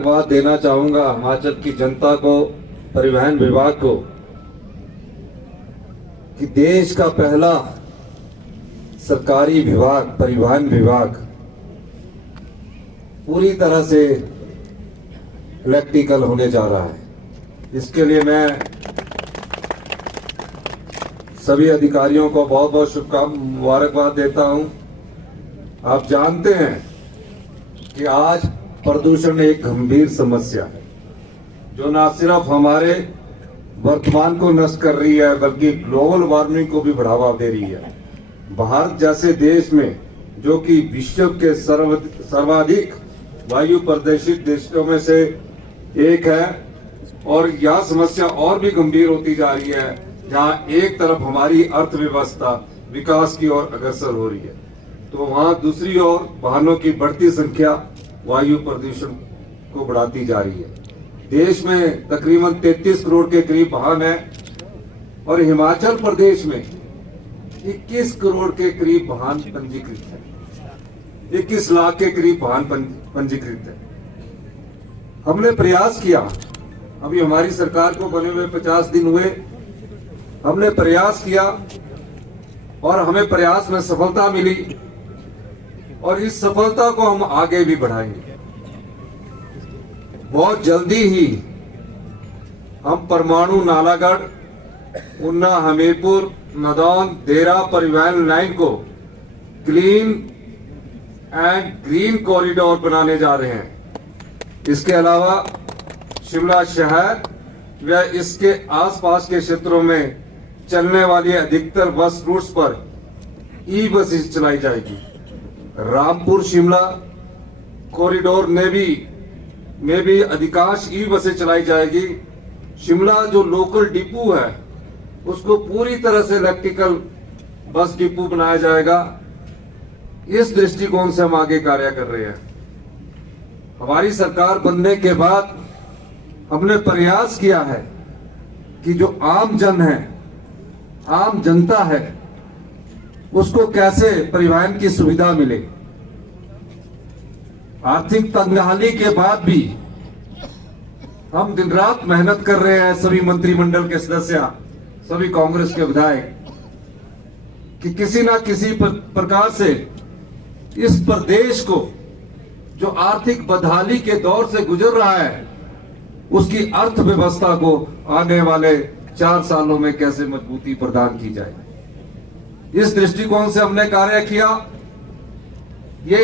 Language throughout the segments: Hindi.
मुबारकबाद देना चाहूंगा हिमाचल की जनता को, परिवहन विभाग को, कि देश का पहला सरकारी विभाग परिवहन विभाग पूरी तरह से इलेक्ट्रिकल होने जा रहा है। इसके लिए मैं सभी अधिकारियों को बहुत बहुत शुभकामनाएं मुबारकबाद देता हूं। आप जानते हैं कि आज प्रदूषण एक गंभीर समस्या है जो न सिर्फ हमारे वर्तमान को नष्ट कर रही है बल्कि ग्लोबल वार्मिंग को भी बढ़ावा दे रही है। भारत जैसे देश में जो कि विश्व के सर्वाधिक वायु प्रदूषित देशों में से एक है और यह समस्या और भी गंभीर होती जा रही है, जहां एक तरफ हमारी अर्थव्यवस्था विकास की ओर अग्रसर हो रही है तो वहां दूसरी ओर वाहनों की बढ़ती संख्या वायु प्रदूषण को बढ़ाती जा रही है। देश में तकरीबन 33 करोड़ के करीब वाहन है और हिमाचल प्रदेश में 21 करोड़ के करीब वाहन पंजीकृत है। 21 लाख के करीब वाहन पंजीकृत है। हमने प्रयास किया, अभी हमारी सरकार को बने हुए 50 दिन हुए, हमने प्रयास किया और हमें प्रयास में सफलता मिली और इस सफलता को हम आगे भी बढ़ाएंगे। बहुत जल्दी ही हम परमाणु, नालागढ़, ऊना, हमीरपुर, नादौन, देरा परिवहन लाइन को क्लीन एंड ग्रीन कॉरिडोर बनाने जा रहे हैं। इसके अलावा शिमला शहर व इसके आसपास के क्षेत्रों में चलने वाली अधिकतर बस रूट्स पर ई बसेस चलाई जाएगी। रामपुर शिमला कॉरिडोर में भी अधिकांश ई बसें चलाई जाएगी। शिमला जो लोकल डिपो है उसको पूरी तरह से इलेक्ट्रिकल बस डिपो बनाया जाएगा। इस दृष्टिकोण से हम आगे कार्य कर रहे हैं। हमारी सरकार बनने के बाद हमने प्रयास किया है कि जो आम जन है, आम जनता है, उसको कैसे परिवहन की सुविधा मिले। आर्थिक तंगहाली के बाद भी हम दिन रात मेहनत कर रहे हैं, सभी मंत्रिमंडल के सदस्य, सभी कांग्रेस के विधायक, कि किसी ना किसी प्रकार से इस प्रदेश को जो आर्थिक बदहाली के दौर से गुजर रहा है उसकी अर्थव्यवस्था को आने वाले 4 सालों में कैसे मजबूती प्रदान की जाए। इस दृष्टिकोण से हमने कार्य किया। ये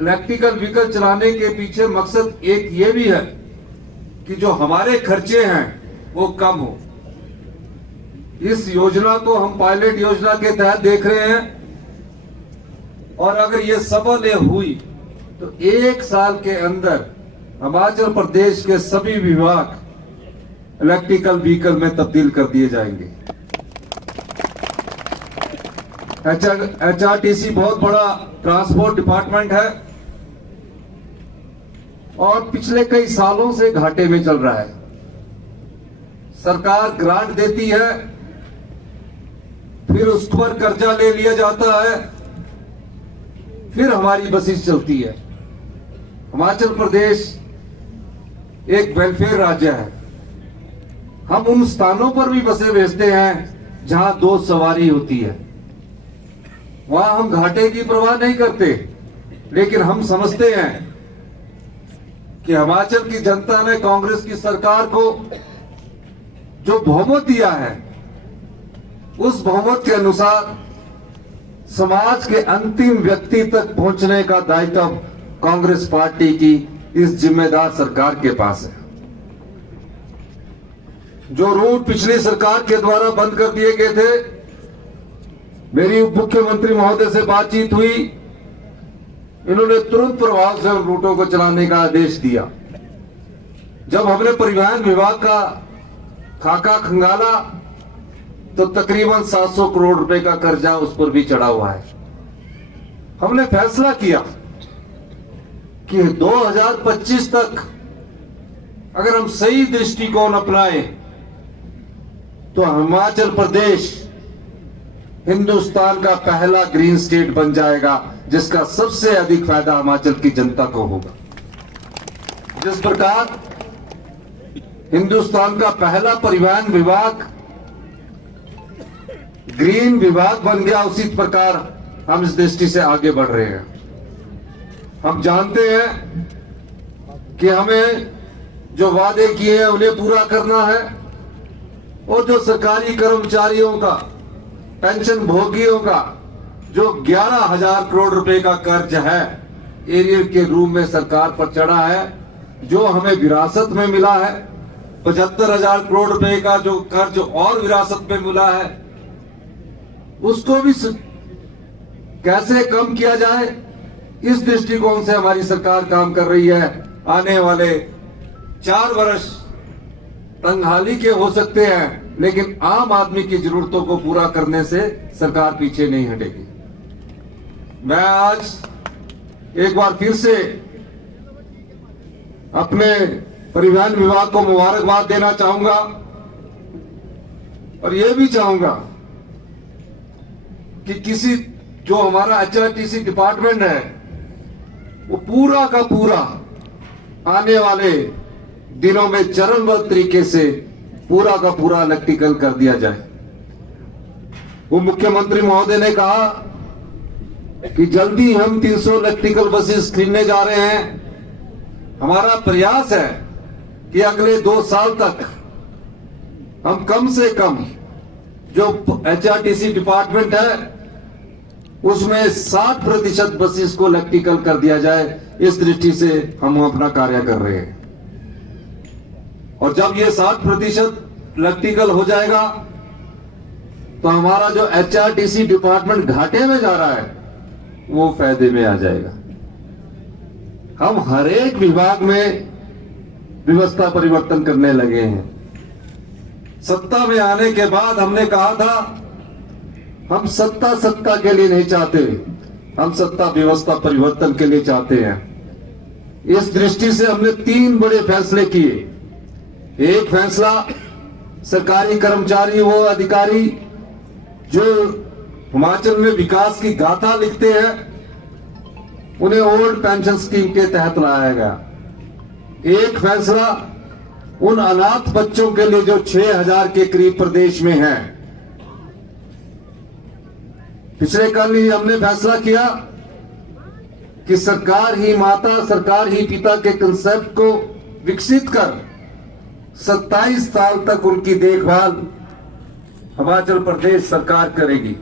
इलेक्ट्रिकल व्हीकल चलाने के पीछे मकसद एक ये भी है कि जो हमारे खर्चे हैं वो कम हो। इस योजना को हम पायलट योजना के तहत देख रहे हैं और अगर ये सफल हुई तो 1 साल के अंदर हिमाचल प्रदेश के सभी विभाग इलेक्ट्रिकल व्हीकल में तब्दील कर दिए जाएंगे। HRTC बहुत बड़ा ट्रांसपोर्ट डिपार्टमेंट है और पिछले कई सालों से घाटे में चल रहा है। सरकार ग्रांट देती है, फिर उस पर कर्जा ले लिया जाता है, फिर हमारी बसेस चलती है। हिमाचल प्रदेश एक वेलफेयर राज्य है। हम उन स्थानों पर भी बसें भेजते हैं जहां 2 सवारी होती है। वहां हम घाटे की परवाह नहीं करते, लेकिन हम समझते हैं कि हिमाचल की जनता ने कांग्रेस की सरकार को जो बहुमत दिया है उस बहुमत के अनुसार समाज के अंतिम व्यक्ति तक पहुंचने का दायित्व कांग्रेस पार्टी की इस जिम्मेदार सरकार के पास है। जो रूट पिछली सरकार के द्वारा बंद कर दिए गए थे, मेरी उप मुख्यमंत्री महोदय से बातचीत हुई, इन्होंने तुरंत प्रभाव से उन रूटों को चलाने का आदेश दिया। जब हमने परिवहन विभाग का खाका खंगाला तो तकरीबन 700 करोड़ रुपए का कर्जा उस पर भी चढ़ा हुआ है। हमने फैसला किया कि 2025 तक अगर हम सही दृष्टिकोण अपनाएं तो हिमाचल प्रदेश हिंदुस्तान का पहला ग्रीन स्टेट बन जाएगा, जिसका सबसे अधिक फायदा हिमाचल की जनता को होगा। जिस प्रकार हिंदुस्तान का पहला परिवहन विभाग ग्रीन विभाग बन गया, उसी प्रकार हम इस दृष्टि से आगे बढ़ रहे हैं। हम जानते हैं कि हमें जो वादे किए हैं उन्हें पूरा करना है, और जो सरकारी कर्मचारियों का, पेंशन भोगियों का जो 11,000 करोड़ रुपए का कर्ज है, एरियर के रूप में सरकार पर चढ़ा है, जो हमें विरासत में मिला है, 75,000 करोड़ रुपए का जो कर्ज और विरासत में मिला है, उसको भी कैसे कम किया जाए, इस दृष्टिकोण से हमारी सरकार काम कर रही है। आने वाले 4 वर्ष तंगहाली के हो सकते हैं, लेकिन आम आदमी की जरूरतों को पूरा करने से सरकार पीछे नहीं हटेगी। मैं आज एक बार फिर से अपने परिवहन विभाग को मुबारकबाद देना चाहूंगा, और यह भी चाहूंगा कि किसी जो हमारा एचआरटीसी डिपार्टमेंट है वो पूरा का पूरा आने वाले दिनों में चरणबद्ध तरीके से पूरा का पूरा इलेक्ट्रिकल कर दिया जाए। वो मुख्यमंत्री महोदय ने कहा कि जल्दी हम 300 इलेक्ट्रिकल बसेस खरीदने जा रहे हैं। हमारा प्रयास है कि अगले 2 साल तक हम कम से कम जो एचआरटीसी डिपार्टमेंट है उसमें 60% बसेस को इलेक्ट्रिकल कर दिया जाए। इस दृष्टि से हम अपना कार्य कर रहे हैं, और जब ये 60% इलेक्ट्रिकल हो जाएगा तो हमारा जो एचआरटीसी डिपार्टमेंट घाटे में जा रहा है वो फायदे में आ जाएगा। हम हर एक विभाग में व्यवस्था परिवर्तन करने लगे हैं। सत्ता में आने के बाद हमने कहा था हम सत्ता के लिए नहीं चाहते, हम सत्ता व्यवस्था परिवर्तन के लिए चाहते हैं। इस दृष्टि से हमने 3 बड़े फैसले किए। एक फैसला, सरकारी कर्मचारी वो अधिकारी जो हिमाचल में विकास की गाथा लिखते हैं उन्हें ओल्ड पेंशन स्कीम के तहत लाया गया। एक फैसला उन अनाथ बच्चों के लिए जो 6,000 के करीब प्रदेश में हैं। पिछले कल ही हमने फैसला किया कि सरकार ही माता, सरकार ही पिता के कंसेप्ट को विकसित कर 27 साल तक उनकी देखभाल हिमाचल प्रदेश सरकार करेगी।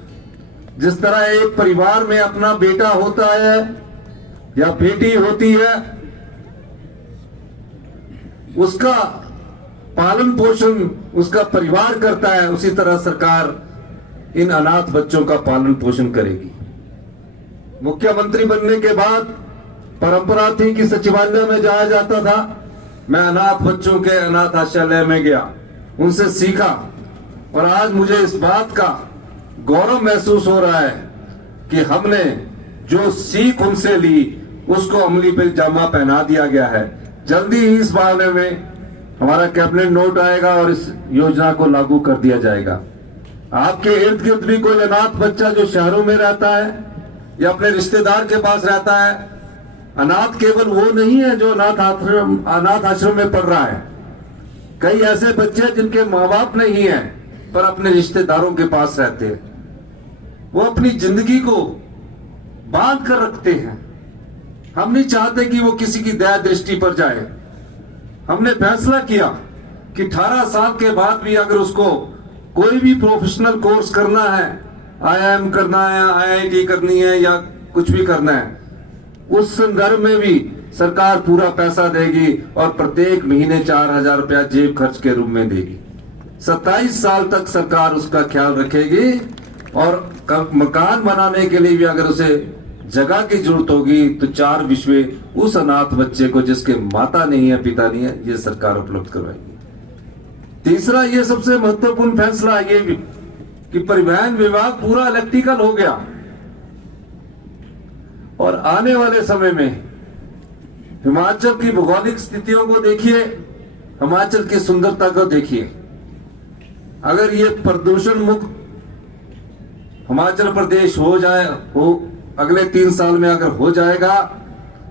जिस तरह एक परिवार में अपना बेटा होता है या बेटी होती है, उसका पालन पोषण उसका परिवार करता है, उसी तरह सरकार इन अनाथ बच्चों का पालन पोषण करेगी। मुख्यमंत्री बनने के बाद परंपरा थी कि सचिवालय में जाया जाता था। मैं अनाथ बच्चों के अनाथ आश्रय में गया, उनसे सीखा, और आज मुझे इस बात का गौरव महसूस हो रहा है कि हमने जो सीख उनसे ली उसको अमली पे जामा पहना दिया गया है। जल्दी ही इस बारे में हमारा कैबिनेट नोट आएगा और इस योजना को लागू कर दिया जाएगा। आपके इर्द गिर्द भी कोई अनाथ बच्चा जो शहरों में रहता है या अपने रिश्तेदार के पास रहता है, अनाथ केवल वो नहीं है जो अनाथ आश्रम में पढ़ रहा है। कई ऐसे बच्चे जिनके माँ बाप नहीं है पर अपने रिश्तेदारों के पास रहते हैं, वो अपनी जिंदगी को बांध कर रखते हैं। हम नहीं चाहते कि वो किसी की दया दृष्टि पर जाए। हमने फैसला किया कि 18 साल के बाद भी अगर उसको कोई भी प्रोफेशनल कोर्स करना है, आईआईएम करना है, आईआईटी करनी है या कुछ भी करना है, उस संदर्भ में भी सरकार पूरा पैसा देगी और प्रत्येक महीने 4,000 रुपया जेब खर्च के रूप में देगी। 27 साल तक सरकार उसका ख्याल रखेगी, और मकान बनाने के लिए भी अगर उसे जगह की जरूरत होगी तो 4 विश्व उस अनाथ बच्चे को जिसके माता नहीं है, पिता नहीं है, ये सरकार उपलब्ध करवाएगी। तीसरा, ये सबसे महत्वपूर्ण फैसला ये भी कि परिवहन विभाग पूरा इलेक्ट्रिकल हो गया, और आने वाले समय में हिमाचल की भौगोलिक स्थितियों को देखिए, हिमाचल की सुंदरता को देखिए। अगर ये प्रदूषण मुक्त हिमाचल प्रदेश हो जाए, अगले 3 साल में अगर हो जाएगा,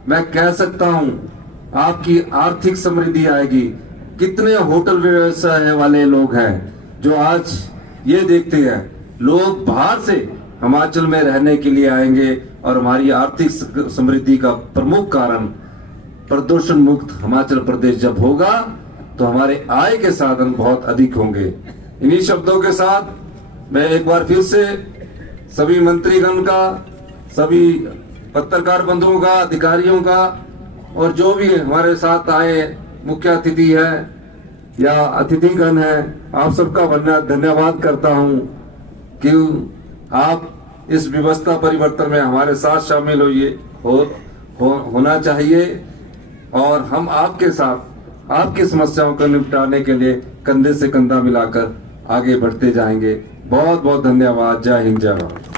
मैं कह सकता हूं आपकी आर्थिक समृद्धि आएगी। कितने होटल व्यवसाय वाले लोग हैं जो आज ये देखते हैं लोग बाहर से हिमाचल में रहने के लिए आएंगे और हमारी आर्थिक समृद्धि का प्रमुख कारण प्रदूषण मुक्त हिमाचल प्रदेश जब होगा तो हमारे आय के साधन बहुत अधिक होंगे। इन्हीं शब्दों के साथ मैं एक बार फिर से सभी मंत्रीगण का, सभी पत्रकार बंधुओं का, अधिकारियों का और जो भी हमारे साथ आए मुख्य अतिथि है या अतिथिगण है, आप सबका धन्यवाद करता हूं कि आप इस व्यवस्था परिवर्तन में हमारे साथ शामिल होना चाहिए और हम आपके साथ आपकी समस्याओं को निपटाने के लिए कंधे से कंधा मिलाकर आगे बढ़ते जाएंगे। बहुत बहुत धन्यवाद। जय हिंद, जय भारत।